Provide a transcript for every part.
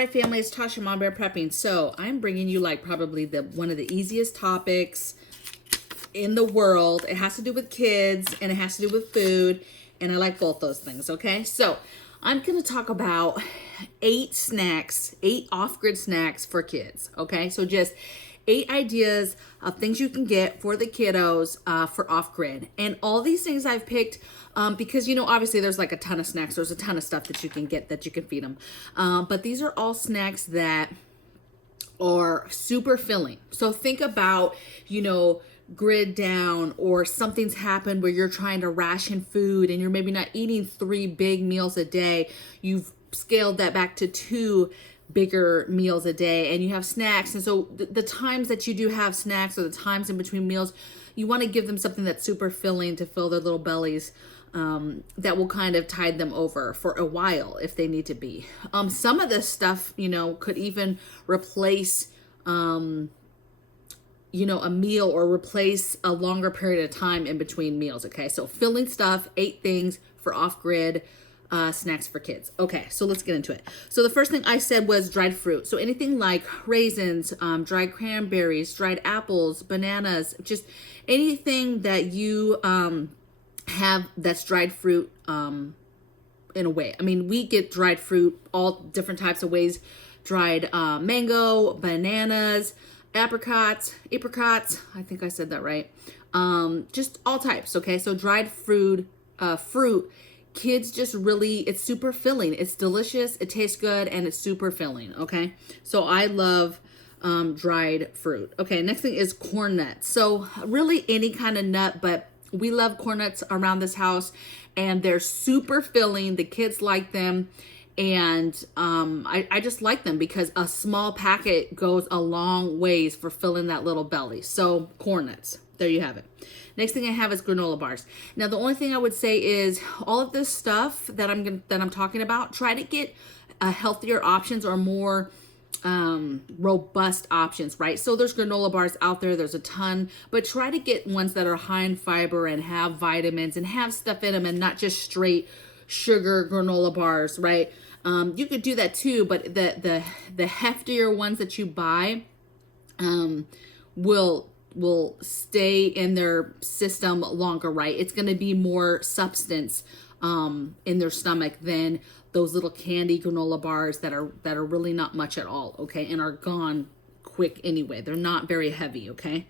right, family, it's Tasha, Mom Bear Prepping. So I'm bringing you like probably one of the easiest topics in the world. It has to do with kids and it has to do with food, and I like both those things, okay? So I'm gonna talk about 8 snacks, 8 off-grid snacks for kids, okay? So just 8 ideas of things you can get for the kiddos for off-grid. And all these things I've picked because, you know, obviously there's like a ton of snacks. There's a ton of stuff that you can get that you can feed them. But these are all snacks that are super filling. So think about, you know, grid down, or something's happened where you're trying to ration food and you're maybe not eating 3 big meals a day. You've scaled that back to 2 bigger meals a day, and you have snacks. And so the times that you do have snacks, or the times in between meals, you want to give them something that's super filling to fill their little bellies, that will kind of tide them over for a while if they need to be. Some of this stuff, you know, could even replace you know, a meal, or replace a longer period of time in between meals. Okay, so filling stuff, 8 things for off-grid snacks for kids. Okay, so let's get into it. So the first thing I said was dried fruit. So anything like raisins, dried cranberries, dried apples, bananas, just anything that you have that's dried fruit in a way. I mean, we get dried fruit all different types of ways. Dried mango, bananas, apricots, I think I said that right. Just all types, okay? So dried fruit, kids just really, it's super filling. It's delicious, it tastes good, and it's super filling, okay? So I love dried fruit. Okay, next thing is corn nuts. So really any kind of nut, but we love corn nuts around this house, and they're super filling. The kids like them. And I just like them because a small packet goes a long ways for filling that little belly. So corn nuts, there you have it. Next thing I have is granola bars. Now the only thing I would say is all of this stuff that I'm talking about, try to get healthier options or more robust options, right? So there's granola bars out there, there's a ton, but try to get ones that are high in fiber and have vitamins and have stuff in them, and not just straight sugar granola bars, right? You could do that too, but the heftier ones that you buy will stay in their system longer, right? It's going to be more substance in their stomach than those little candy granola bars that are really not much at all, okay, and are gone quick anyway. They're not very heavy, okay?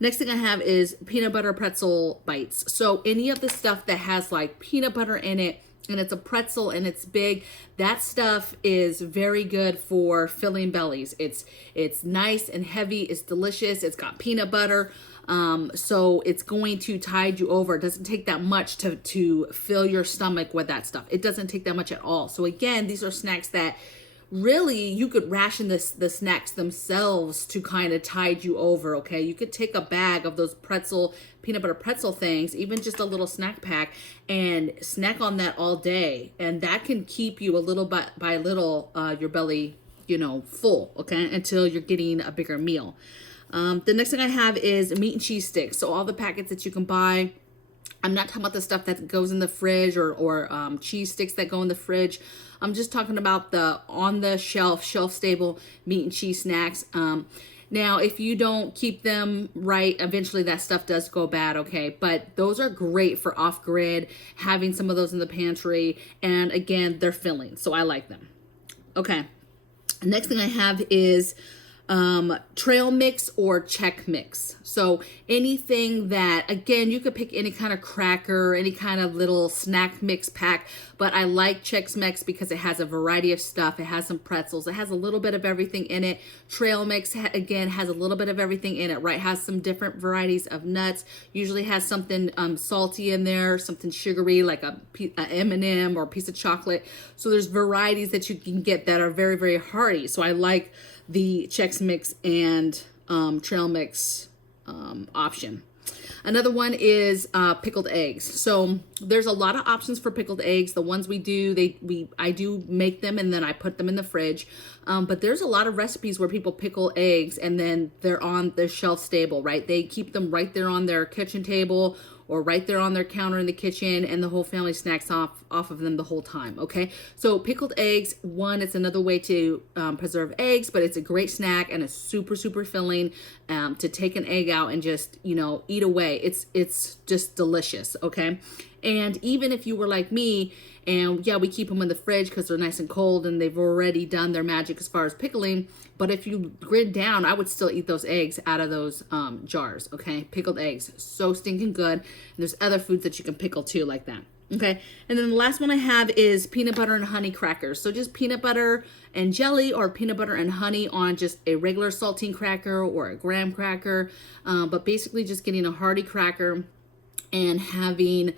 Next thing I have is peanut butter pretzel bites. So any of the stuff that has like peanut butter in it, and it's a pretzel and it's big, that stuff is very good for filling bellies. It's nice and heavy, it's delicious, it's got peanut butter, so it's going to tide you over. It doesn't take that much to fill your stomach with that stuff. It doesn't take that much at all. So again, these are snacks that really you could ration the snacks themselves to kind of tide you over, okay? You could take a bag of those peanut butter pretzel things, even just a little snack pack, and snack on that all day, and that can keep you a little bit by little your belly, you know, full, okay, until you're getting a bigger meal. The next thing I have is meat and cheese sticks. So all the packets that you can buy, I'm not talking about the stuff that goes in the fridge, or cheese sticks that go in the fridge. I'm just talking about the on the shelf stable meat and cheese snacks. Now, if you don't keep them right, eventually that stuff does go bad, okay? But those are great for off-grid, having some of those in the pantry. And again, they're filling, so I like them. Okay, next thing I have is trail mix or check mix. So anything that, again, you could pick any kind of cracker, any kind of little snack mix pack, but I like Chex Mix because it has a variety of stuff. It has some pretzels, it has a little bit of everything in it. Trail mix, again, has a little bit of everything in it, right? Has some different varieties of nuts, usually has something salty in there, something sugary like a M&M or a piece of chocolate. So there's varieties that you can get that are very, very hearty. So I like the Chex Mix and trail mix option. Another one is pickled eggs. So there's a lot of options for pickled eggs. The ones we do, I do make them and then I put them in the fridge. But there's a lot of recipes where people pickle eggs and then they're shelf stable, right? They keep them right there on their kitchen table or right there on their counter in the kitchen, and the whole family snacks off of them the whole time, okay? So pickled eggs, one, it's another way to preserve eggs, but it's a great snack and it's super, super filling to take an egg out and just, you know, eat away. It's just delicious, okay? And even if you were like me, and yeah, we keep them in the fridge because they're nice and cold and they've already done their magic as far as pickling. But if you grid down, I would still eat those eggs out of those jars, okay? Pickled eggs, so stinking good. And there's other foods that you can pickle too like that, okay? And then the last one I have is peanut butter and honey crackers. So just peanut butter and jelly or peanut butter and honey on just a regular saltine cracker or a graham cracker. But basically just getting a hearty cracker and having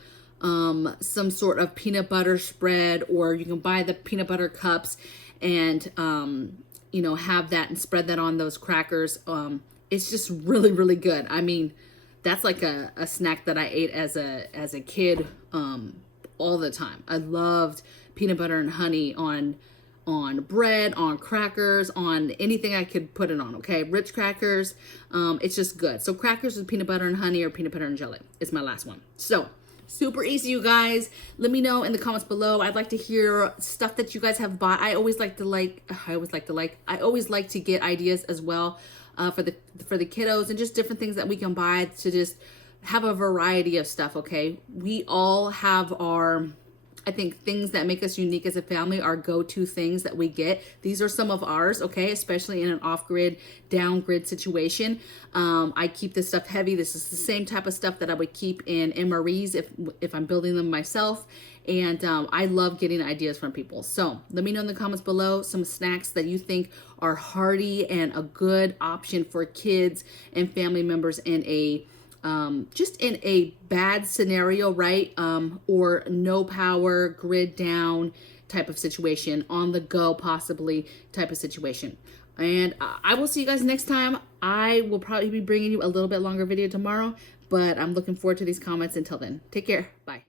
some sort of peanut butter spread, or you can buy the peanut butter cups and you know, have that and spread that on those crackers. It's just really, really good. I mean, that's like a snack that I ate as a kid all the time. I loved peanut butter and honey on bread, on crackers, on anything I could put it on, okay? Ritz crackers, it's just good. So crackers with peanut butter and honey or peanut butter and jelly is my last one. So super easy, you guys. Let me know in the comments below. I'd like to hear stuff that you guys have bought. I always like to get ideas as well for the kiddos, and just different things that we can buy to just have a variety of stuff, okay? We all have our, I think, things that make us unique as a family, our go-to things that we get. These are some of ours, okay? Especially in an off-grid, down-grid situation. I keep this stuff heavy. This is the same type of stuff that I would keep in MREs if I'm building them myself. And I love getting ideas from people. So let me know in the comments below some snacks that you think are hearty and a good option for kids and family members in a just in a bad scenario, right? Or no power, grid down type of situation, on the go possibly type of situation. And I will see you guys next time. I will probably be bringing you a little bit longer video tomorrow, but I'm looking forward to these comments. Until then, take care. Bye.